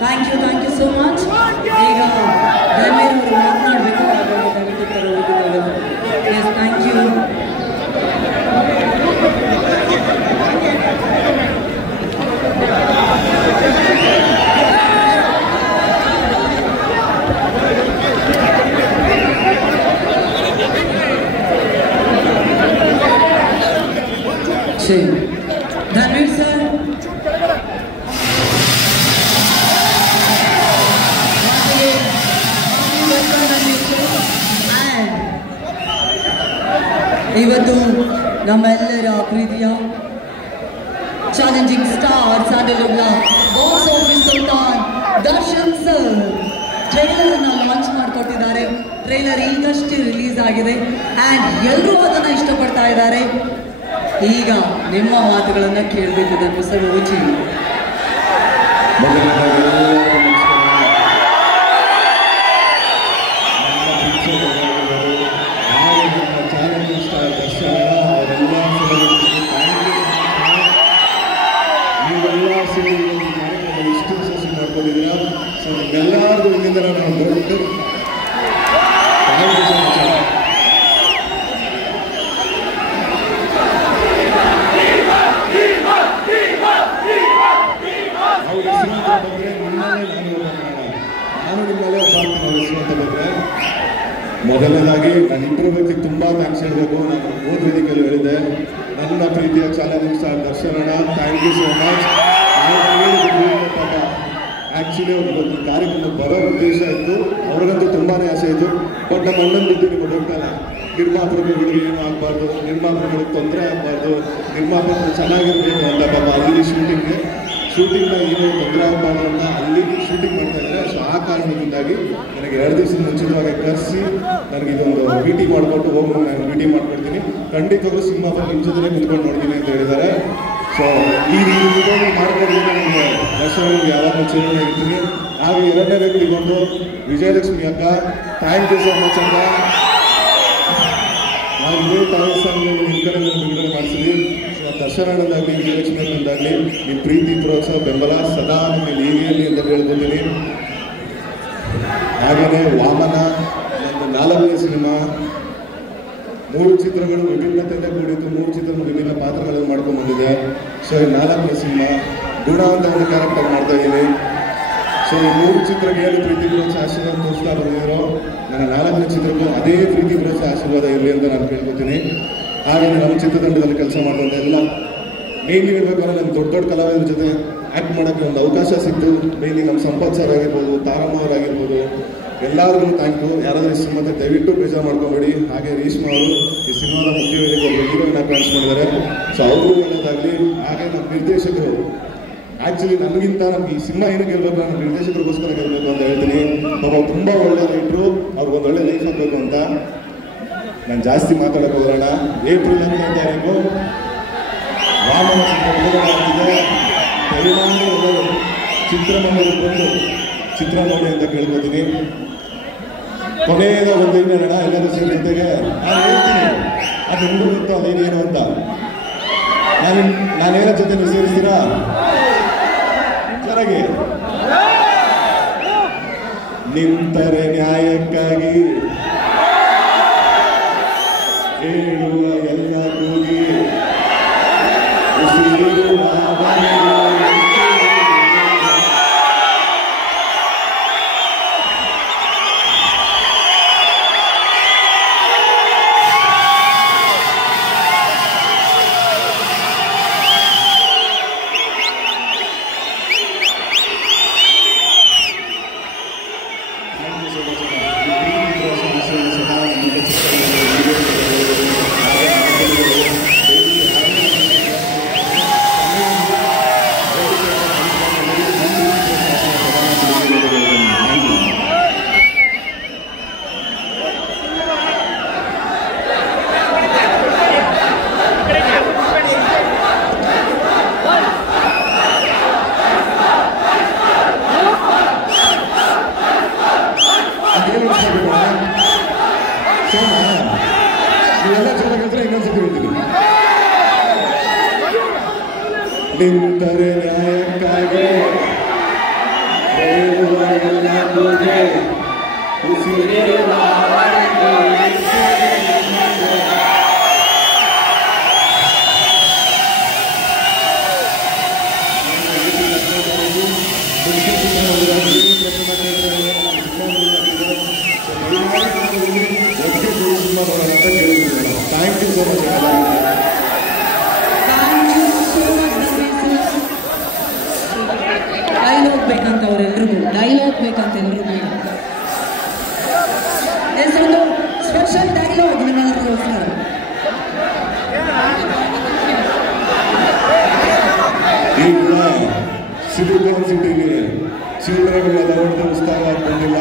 Thank you so much. ಈಗ ಧನ್ವೀರ್ ಅವರು ಮಾತನಾಡಬೇಕು. Yes, thank you. Dhanveer sir, ಇವತ್ತು ನಮ್ಮೆಲ್ಲರ ಪ್ರೀತಿಯ ಚಾಲೆಂಜಿಂಗ್ ಸ್ಟಾರ್ ಸ್ಯಾಂಡಲ್ವುಡ್ನ box office sultan Darshan sir trailer ಅನ್ನ ಲಾಂಚ್ ಮಾಡಿಕೊಟ್ಟಿದ್ದಾರೆ. ಟ್ರೈಲರ್ ಈಗಷ್ಟೇ ರಿಲೀಸ್ ಆಗಿದೆ ಆ್ಯಂಡ್ ಎಲ್ಲರೂ ಅದನ್ನು ಇಷ್ಟಪಡ್ತಾ ಇದ್ದಾರೆ. ಈಗ ನಿಮ್ಮ ಮಾತುಗಳನ್ನು ಕೇಳಬೇಕು ಧನ್ವೀರ್ ಸರ್. ಓಚಿ ಎಲ್ಲರಿಗೂ ಇಲ್ಲಿಂದ ನಾವು ದೊಡ್ಡ ನಾನು ನಿಮ್ಮಲ್ಲೇ ಅಂತ ಬಂದರೆ ಮೊದಲನೇದಾಗಿ ನಾನು ಇಂಟರ್ವ್ಯೂ ಬಗ್ಗೆ ತುಂಬ ಥ್ಯಾಂಕ್ಸ್ ಹೇಳಬೇಕು. ನಾನು ಓದ್ ವೇದಿಕೆಯಲ್ಲಿ ಹೇಳಿದೆ, ನನ್ನ ಪ್ರೀತಿಯ ಚಾಲೆಂಜಿಂಗ್ ಸ್ಟಾರ್ ದರ್ಶನ, ಥ್ಯಾಂಕ್ ಯು ಸೋ ಮಚ್. ಪಾಪ ಆ್ಯಕ್ಚುಲಿ ಅವ್ರಿಗೆ ಒಂದು ಕಾರ್ಯಕ್ರಮ ಬರೋ ಉದ್ದೇಶ ಇತ್ತು, ಅವ್ರಿಗಂತೂ ತುಂಬಾ ಆಸೆ ಇತ್ತು. ಬಟ್ ನಮ್ಮ ಅಣ್ಣನ ಬಿದ್ದು ನಿಮಗೆ ಗೊತ್ತಲ್ಲ, ನಿರ್ಮಾಪಕರುಗಳಿಗೆ ಏನೂ ಆಗಬಾರ್ದು, ನಿರ್ಮಾಪಕರಿಗೆ ತೊಂದರೆ ಆಗಬಾರ್ದು, ನಿರ್ಮಾಪಕರು ಚೆನ್ನಾಗಿರ್ಬೇಕು ಅಂತ ಪಾಪ ಅಲ್ಲಿ ಶೂಟಿಂಗ್ನ ಏನೋ ತೊಂದರೆ ಆಗಬಾರ್ದು ಅಂತ ಅಲ್ಲಿಗೆ ಶೂಟಿಂಗ್ ಮಾಡ್ತಾ ಇದ್ದಾರೆ. ಸೊ ಆ ಕಾರಣದಿಂದಾಗಿ ನನಗೆ 2 ದಿವಸದ ಮುಂಚಿತವಾಗಿ ಕರೆಸಿ ನನಗೆ ಇದೊಂದು ಭೇಟಿ ಮಾಡಿಕೊಟ್ಟು ಹೋಗಿ ನಾನು ಭೇಟಿ ಮಾಡ್ಕೊಡ್ತೀನಿ, ಖಂಡಿತವಾಗ್ಲೂ ಸಿನಿಮಾ ನಿಮ್ಮ ಜೊತೆ ಕುತ್ಕೊಂಡು ನೋಡ್ತೀನಿ ಅಂತ ಹೇಳಿದ್ದಾರೆ. ಸೊ ಈ ರೀತಿ ಮಾಡ್ಕೊಡ್ತೀನಿ, ನನಗೆ ದರ್ಶನಿಗೆ ಯಾವಾಗ ಚಿರಣ ಇರ್ತೀನಿ. ಹಾಗೆ 2ನೇ ವ್ಯಕ್ತಿಗೊಂಡು ವಿಜಯಲಕ್ಷ್ಮಿ ಅಕ್ಕ, ಥ್ಯಾಂಕ್ ಯು ಸೋ ಮಚ್ ಅಂತ. ನಾವು ಇದೇ ತಾಯಿಸ್ತಾನ ನಿಮ್ಮ ಕಡೆ ಬಿಡುಗಡೆ ಮಾಡಿಸಿದ್ವಿ. ದರ್ಶನದಾಗಲಿ ವಿಜಯಲಕ್ಷ್ಮಿ ಅನ್ನೋದಾಗಲಿ ನಿಮ್ಮ ಪ್ರೀತಿ ಪ್ರೋತ್ಸಾಹ ಬೆಂಬಲ ಸದಾ ನಿಮಗೆ ಹೀಗೆ ಇರಲಿ ಅಂತ ಹೇಳ್ಕೊತೀನಿ. ಹಾಗೆಯೇ ವಾಮನ ನನ್ನ 4ನೇ ಸಿನಿಮಾ, 3 ಚಿತ್ರಗಳು ವಿಭಿನ್ನತೆಯಿಂದ ಕೂಡಿದ್ದು, 3 ಚಿತ್ರಗಳು ವಿಭಿನ್ನ ಪಾತ್ರಗಳನ್ನು ಮಾಡ್ಕೊಂಡು ಬಂದಿದೆ. ಸೊ 4ನೇ ಸಿನಿಮಾ ಗುಣ ಅಂತ ಒಂದು ಕ್ಯಾರೆಕ್ಟರ್ ಮಾಡ್ತಾ ಇದ್ದೀನಿ. ಸೊ ಈ 3 ಚಿತ್ರಕ್ಕೆ ಏನು ಪ್ರೀತಿ ಪ್ರೋತ್ಸಾಹ ಆಶೀರ್ವಾದ ತೋರಿಸ್ತಾ ಬಂದಿರೋ, ನನ್ನ 4ನೇ ಚಿತ್ರಕ್ಕೂ ಅದೇ ಪ್ರೀತಿ ಪ್ರೋತ್ಸಾಹ ಆಶೀರ್ವಾದ ಇರಲಿ ಅಂತ ನಾನು ಕೇಳ್ಕೊತೀನಿ. ಹಾಗೆ ನಮ್ಮ ಚಿತ್ರತಂಡದಲ್ಲಿ ಕೆಲಸ ಮಾಡಿದಂಥ ಎಲ್ಲ ಮೇಯ್ಲಿ ಹೇಳ್ಬೇಕಂದ್ರೆ ನಮ್ಮ ದೊಡ್ಡ ಕಲಾವಿದರ ಜೊತೆ ಆ್ಯಕ್ಟ್ ಮಾಡೋಕ್ಕೆ ಒಂದು ಅವಕಾಶ ಸಿಕ್ತು. ಮೇಯ್ಲಿ ನಮ್ಮ ಸಂಪತ್ ಸರ್ ಆಗಿರ್ಬೋದು, ತಾರಮ್ಮ ಅವರಾಗಿರ್ಬೋದು, ಎಲ್ಲರಿಗೂ ಥ್ಯಾಂಕ್ ಯು. ಯಾರಾದರೂ ಈ ಸಿನಿಮಾದ ದಯವಿಟ್ಟು ಬೇಜಾರು ಮಾಡ್ಕೊಬೇಡಿ. ಹಾಗೆ ರೇಷ್ಮಾ ಅವರು ಈ ಸಿನಿಮಾದ ಮುಖ್ಯ ವೇದಿಕೆ ಹೀರೋಯಿನ್ ಆಗಿ ಕಾಣಿಸ್ಕೊಂಡಿದ್ದಾರೆ. ಸೊ ಅವ್ರಿಗೂ ಒಳ್ಳೆಯದಾಗಲಿ. ಹಾಗೆ ನಮ್ಮ ನಿರ್ದೇಶಕರು, ಆ್ಯಕ್ಚುಲಿ ನನಗಿಂತ ನಮ್ಗೆ ಈ ಸಿನಿಮಾ ಏನಕ್ಕೆ ಗೆಲ್ಬೇಕು, ನಮ್ಮ ನಿರ್ದೇಶಕರಿಗೋಸ್ಕರ ಗೆಲ್ಲಬೇಕು ಅಂತ ಹೇಳ್ತೀನಿ. ಪಾಪ ತುಂಬ ಒಳ್ಳೆ ರೈಟ್ರು, ಅವ್ರಿಗೊಂದು ಒಳ್ಳೆ ಲೈಫ್ ಆಗಬೇಕು ಅಂತ. ನಾನು ಜಾಸ್ತಿ ಮಾತಾಡೋಕೆ ಹೋಗೋಣ. ಏಪ್ರಿಲ್ 8ನೇ ತಾರೀಕು ವಾಮನ ಚಿತ್ರ ಬಿಡುಗಡೆ ಆಗ್ತಿದೆ. ದಯಮಾಡಿ ಚಿತ್ರಮಂದಿರಕ್ಕೆ ಬಂದು ಚಿತ್ರ ನೋಡಿ ಅಂತ ಕೇಳ್ಕೊತೀನಿ. ಕೊನೆಯದ ಒಂದು ಇನ್ನೇನಣ ಎಲ್ಲರೂ ಸೇರಿ ಜೊತೆಗೆ ನಾನು ಹೇಳ್ತೀನಿ, ಅದು ನಿಮಗೂ ಗೊತ್ತು ಅದೇನೇನು ಅಂತ. ನಾನೇನ ಜೊತೆ ನೀವು ಸೇರಿಸ್ತೀರಾ? ಚೆನ್ನಾಗಿ ನಿಂತರೆ ನ್ಯಾಯಕ್ಕಾಗಿ ಹೇಳುವ ಎಲ್ಲ ಕೂಗಿ ಉಸಿರಿರುವ ನಿಂತರೆ ನ್ಯಾಯಕ್ಕಾಗಿ thank you so much. Dialogue ಬೇಕಂತ ಅವರೆಲ್ರಿಗೂ, ಡೈಲಾಗ್ ಬೇಕಂತ ಎಲ್ರಿಗೂ. ಒಂದು ಸ್ಪೆಷಲ್ ಡೈಲಾಗ್ ನಿಮ್ಮೆಲ್ಲರಿಗೋಸ್ಕರ. ಈಗ ಸಿಲಿಕಾನ್ ಸಿಟಿಗೆ ಚಿಲ್ಡ್ರನ್ ಅವಾರ್ಡ್ ಉತ್ಸಾಹ ಬಂದಿಲ್ಲ.